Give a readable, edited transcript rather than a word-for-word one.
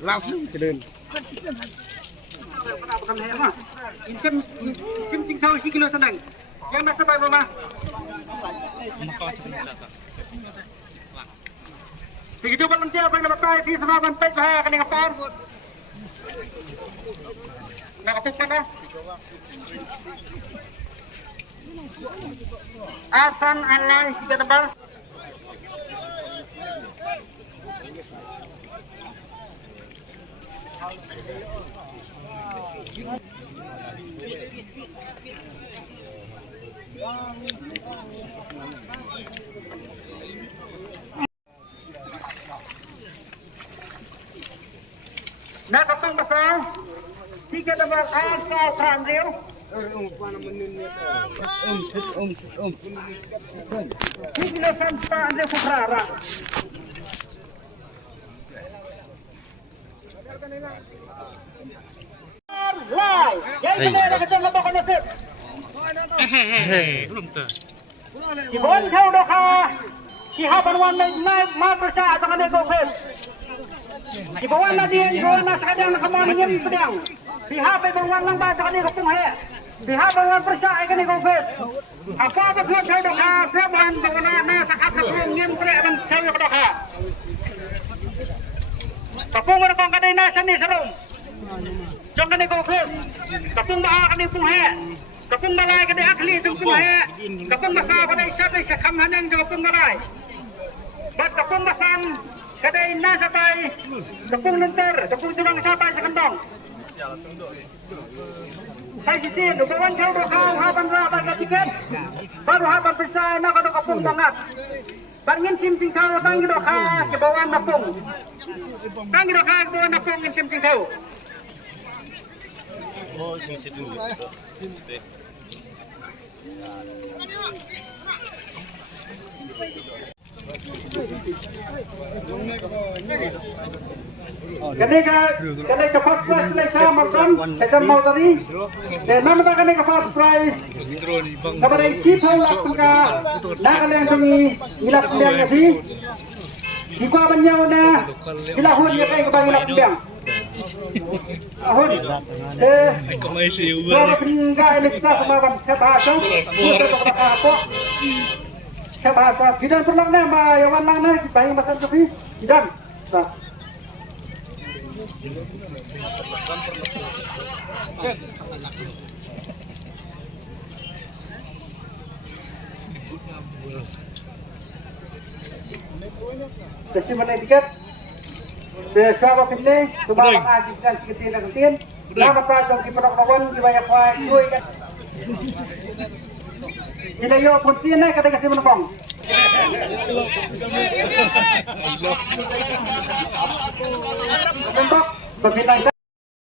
langsung sedun. Cim tahu si kilo senang. Yang nak sampai mama. Begitu penantian apa yang dapat di sana sampai bahaya kan yang apa? Nak apa sana? Asan anai tiga tebal. Nak kapang besar, tiga tebal asal terakhir. Tiga sampai anda kukrara. Lai, yang ini nak kacang apa kau nasib? Belum tu. Ibon kau dah kah? Siapa wan mai percaya dengan dia kau kes? Ibon lagi ibon nak sekadang nak kemana yang sedang? Siapa yang wan lang baca dengan dia kau pun hai? Siapa wan percaya dengan dia kau kes? Apa apa kau dah kah? Siapa dengan nak sekat sebelum yang percaya dengan saya kau dah kah? Kapung mana kau kadai nasi ni serum? Jangan ni kau kes. Kapung dah akan ipung hai. Kapung balai kadai akli ipung hai. Kapung masa kadai siapa sekam haneng juga kapung balai. Bas kapung masan kadai nasi sampai. Kapung lunter, kapung tulang sampai sekendong. Saya sisi, dugaan kau dah haban rapat tiket. Baru haban besar nak ada kapung bangat. Bangin sim kau tanggi dah ke bawah napung. Tanggi dah ke bawah napung sim kau. Oh, sini situ. Kene ke first prize le sa mardon, sa mau tadi. Nama tak kene ke first prize. Kabar isi pula suka. Nak kene yang kami ilap biang nasi. Jika banyau na silahun ya kay kabang ilap biang. Ahon. Kamay si Uber. Kalau tinggal elektra semawan sebahasa. Sebahasa. Bidan pulang na mayawan lang na bayang masan kopi. Bidan. Sa. Kasi mana tiket? Bersama pilih, cuma mengaji dan sekitar dan ketin. Nama pelajar di rawon di banyak khwai cuy kan. Ini yo punci naik kata kasih menopang. Bentuk berbintang